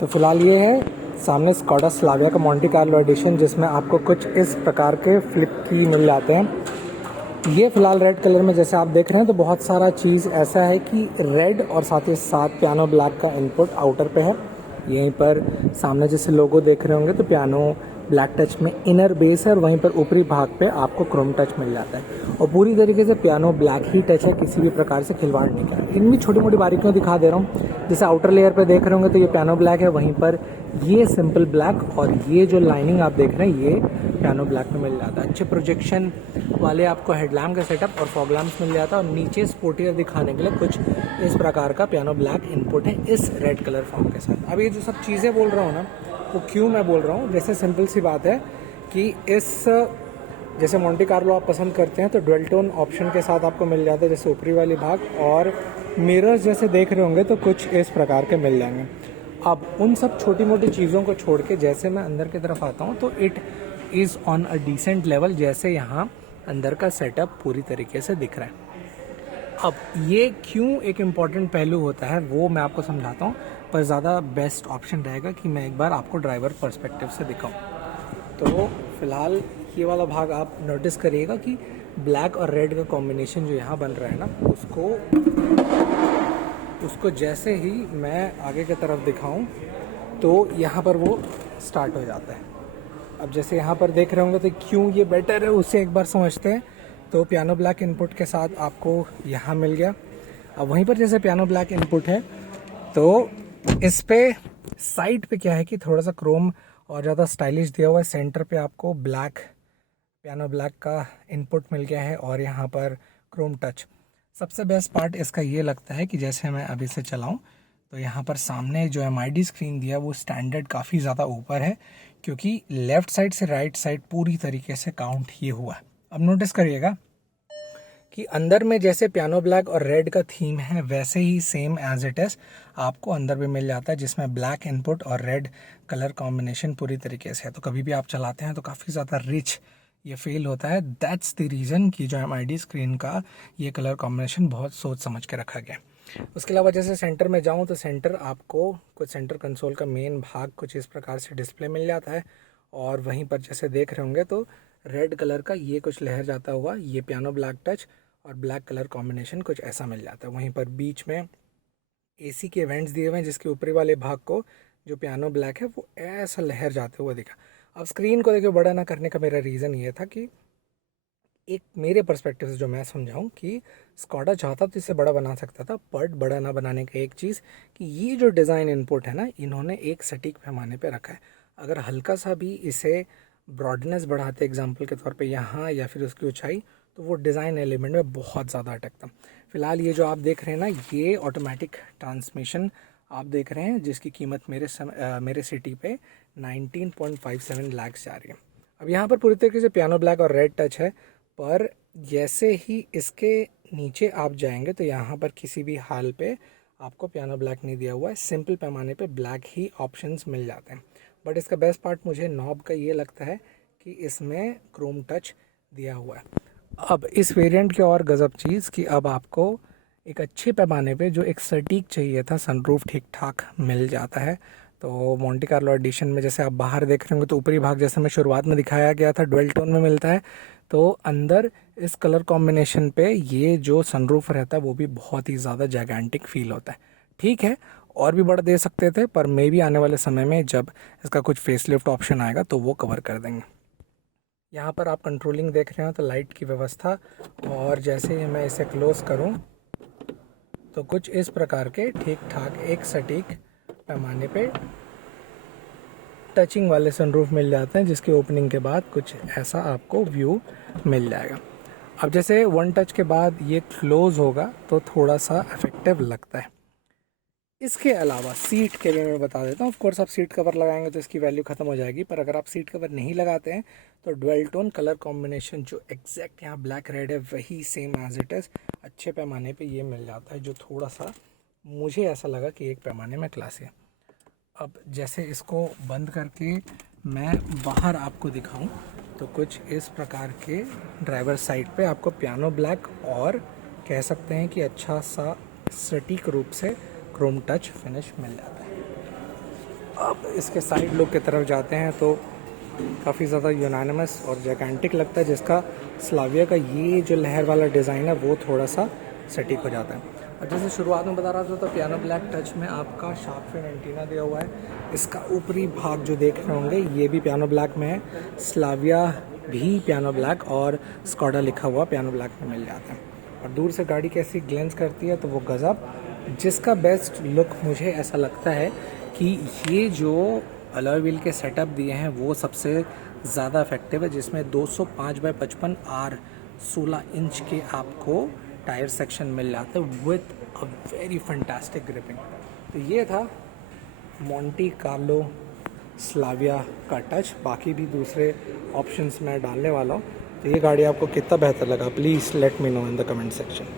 तो फिलहाल ये है सामने स्कोडा स्लाविया का मॉन्टे कार्लो एडिशन, जिसमें आपको कुछ इस प्रकार के फ्लिप की मिल जाते हैं। ये फिलहाल रेड कलर में जैसे आप देख रहे हैं, तो बहुत सारा चीज़ ऐसा है कि रेड और साथ ही साथ पियानो ब्लैक का इनपुट आउटर पे है। यहीं पर सामने जैसे लोगो देख रहे होंगे तो पियानो ब्लैक टच में इनर बेस है और वहीं पर ऊपरी भाग पे आपको क्रोम टच मिल जाता है और पूरी तरीके से पियानो ब्लैक ही टच है, किसी भी प्रकार से खिलवाड़ नहीं किया। इनमें छोटी मोटी बारीकियाँ दिखा दे रहा हूँ। जैसे आउटर लेयर पे देख रहे होंगे तो ये पियानो ब्लैक है, वहीं पर ये सिंपल ब्लैक और ये जो लाइनिंग आप देख रहे हैं ये पियानो ब्लैक में मिल जाता है। अच्छे प्रोजेक्शन वाले आपको हेडलैम्प का सेटअप और फॉग लैम्प्स मिल जाता है और नीचे स्पोर्टियर दिखाने के लिए कुछ इस प्रकार का पियानो ब्लैक इनपुट है इस रेड कलर फॉर्म के साथ। अब ये जो सब चीज़ें बोल रहा हूँ ना, वो क्यों मैं बोल रहा हूँ, जैसे सिंपल सी बात है कि इस जैसे मॉन्टे कार्लो आप पसंद करते हैं तो डुअल टोन ऑप्शन के साथ आपको मिल जाता है, जैसे ऊपरी वाली भाग और मिरर्स जैसे देख रहे होंगे तो कुछ इस प्रकार के मिल जाएंगे। अब उन सब छोटी मोटी चीज़ों को छोड़ के जैसे मैं अंदर की तरफ आता हूँ तो it is on a decent level, जैसे यहाँ अंदर का सेटअप पूरी तरीके से दिख रहा है। अब ये क्यों एक इम्पॉर्टेंट पहलू होता है वो मैं आपको समझाता हूँ, पर ज़्यादा बेस्ट ऑप्शन रहेगा कि मैं एक बार आपको ड्राइवर पर्सपेक्टिव से दिखाऊँ। तो फिलहाल ये वाला भाग आप नोटिस करिएगा कि ब्लैक और रेड का कॉम्बिनेशन जो यहाँ बन रहा है ना, उसको जैसे ही मैं आगे की तरफ दिखाऊं तो यहाँ पर वो स्टार्ट हो जाता है। अब जैसे यहाँ पर देख रहे होंगे तो क्यों ये बेटर है उससे एक बार समझते हैं। तो पियानो ब्लैक इनपुट के साथ आपको यहाँ मिल गया। अब वहीं पर जैसे पियानो ब्लैक इनपुट है तो इस पे साइड पे क्या है कि थोड़ा सा क्रोम और ज़्यादा स्टाइलिश दिया हुआ है। सेंटर पे आपको ब्लैक पियानो ब्लैक का इनपुट मिल गया है और यहाँ पर क्रोम टच। सबसे बेस्ट पार्ट इसका ये लगता है कि जैसे मैं अभी से चलाऊँ तो यहाँ पर सामने जो MID स्क्रीन दिया वो स्टैंडर्ड काफ़ी ज़्यादा ऊपर है, क्योंकि लेफ़्ट साइड से राइट साइड पूरी तरीके से काउंट ये हुआ है। अब नोटिस करिएगा कि अंदर में जैसे पियानो ब्लैक और रेड का थीम है वैसे ही सेम एज इट इज़ आपको अंदर भी मिल जाता है, जिसमें ब्लैक इनपुट और रेड कलर कॉम्बिनेशन पूरी तरीके से है। तो कभी भी आप चलाते हैं तो काफ़ी ज़्यादा रिच ये फील होता है। दैट्स द रीज़न कि जो MID स्क्रीन का ये कलर कॉम्बिनेशन बहुत सोच समझ के रखा गया। उसके अलावा जैसे सेंटर में जाऊँ तो सेंटर आपको कुछ सेंटर कंसोल का मेन भाग कुछ इस प्रकार से डिस्प्ले मिल जाता है और वहीं पर जैसे देख रहे होंगे तो रेड कलर का ये कुछ लहर जाता हुआ ये पियानो ब्लैक टच और ब्लैक कलर कॉम्बिनेशन कुछ ऐसा मिल जाता है। वहीं पर बीच में AC के इवेंट्स दिए हुए हैं, जिसके ऊपरी वाले भाग को जो पियानो ब्लैक है वो ऐसा लहर जाते हुए दिखा। अब स्क्रीन को देखिए बड़ा ना करने का मेरा रीज़न ये था कि एक मेरे पर्सपेक्टिव से जो मैं समझाऊं कि स्कोडा चाहता तो इसे बड़ा बना सकता था, बट बड़ा ना बनाने का एक चीज़ कि ये जो डिज़ाइन इनपुट है ना, इन्होंने एक सटीक पैमाने पे रखा है। अगर हल्का सा भी इसे ब्रॉडनेस बढ़ाते एग्जांपल के तौर पे यहाँ या फिर उसकी ऊंचाई, तो वो डिज़ाइन एलिमेंट में बहुत ज़्यादा अटकता। फिलहाल ये जो आप देख रहे हैं ना, ये ऑटोमेटिक ट्रांसमिशन आप देख रहे हैं, जिसकी कीमत मेरे सिटी पे 19.57 लाख जा रही है। अब यहाँ पर पूरी तरीके से पियानो ब्लैक और रेड टच है, पर जैसे ही इसके नीचे आप जाएंगे तो यहाँ पर किसी भी हाल पे आपको पियानो ब्लैक नहीं दिया हुआ है, सिंपल पैमाने पे ब्लैक ही ऑप्शंस मिल जाते हैं। बट इसका बेस्ट पार्ट मुझे नॉब का ये लगता है कि इसमें क्रोम टच दिया हुआ है। अब इस वेरिएंट की और गज़ब चीज़ कि अब आपको एक अच्छे पैमाने पे जो एक सटीक चाहिए था सनरूफ ठीक ठाक मिल जाता है। तो मॉन्टे कार्लो एडिशन में जैसे आप बाहर देख रहे होंगे तो ऊपरी भाग जैसे मैं शुरुआत में दिखाया गया था डुअल टोन में मिलता है, तो अंदर इस कलर कॉम्बिनेशन पे ये जो सनरूफ रहता है वो भी बहुत ही ज़्यादा जायगेंटिक फील होता है। ठीक है, और भी बड़ा दे सकते थे, पर मे भी आने वाले समय में जब इसका कुछ फेसलिफ्ट ऑप्शन आएगा तो वो कवर कर देंगे। यहाँ पर आप कंट्रोलिंग देख रहे हो तो लाइट की व्यवस्था, और जैसे ही मैं इसे क्लोज करूँ तो कुछ इस प्रकार के ठीक ठाक एक सटीक पैमाने पे टचिंग वाले सनरूफ मिल जाते हैं, जिसकी ओपनिंग के बाद कुछ ऐसा आपको व्यू मिल जाएगा। अब जैसे वन टच के बाद ये क्लोज होगा तो थोड़ा सा इफेक्टिव लगता है। इसके अलावा सीट के लिए मैं बता देता हूँ, ऑफ कोर्स आप सीट कवर लगाएंगे तो इसकी वैल्यू ख़त्म हो जाएगी, पर अगर आप सीट कवर नहीं लगाते हैं तो डुअल टोन कलर कॉम्बिनेशन जो एग्जैक्ट यहाँ ब्लैक रेड है वही सेम एज इट इज़ अच्छे पैमाने पे ये मिल जाता है, जो थोड़ा सा मुझे ऐसा लगा कि एक पैमाने में क्लासी है। अब जैसे इसको बंद करके मैं बाहर आपको दिखाऊं तो कुछ इस प्रकार के ड्राइवर साइड पे आपको पियानो ब्लैक और कह सकते हैं कि अच्छा सा सटीक रूप से क्रोम टच फिनिश मिल जाता है। अब इसके साइड लुक की तरफ जाते हैं तो काफ़ी ज़्यादा यूनानिमस और जैकेंटिक लगता है, जिसका स्लाविया का ये जो लहर वाला डिज़ाइन है वो थोड़ा सा सटीक हो जाता है। और जैसे शुरुआत में बता रहा था तो पियानो ब्लैक टच में आपका शार्प फिन एंटीना दिया हुआ है। इसका ऊपरी भाग जो देख रहे होंगे ये भी पियानो ब्लैक में है। स्लाविया भी पियानो ब्लैक और स्कॉडा लिखा हुआ पियानो ब्लैक में मिल जाता है। और दूर से गाड़ी कैसी ग्लेंस करती है तो वो गज़ब। जिसका बेस्ट लुक मुझे ऐसा लगता है कि ये जो अलॉय व्हील के सेटअप दिए हैं वो सबसे ज़्यादा इफेक्टिव है, जिसमें 205/55 R 16 इंच के आपको टायर सेक्शन मिल जाता है with a very fantastic gripping. तो ये था मोंटी कार्लो स्लाविया का टच। बाकी भी दूसरे ऑप्शंस मैं डालने वाला हूँ। तो ये गाड़ी आपको कितना बेहतर लगा please let me know in the comment section.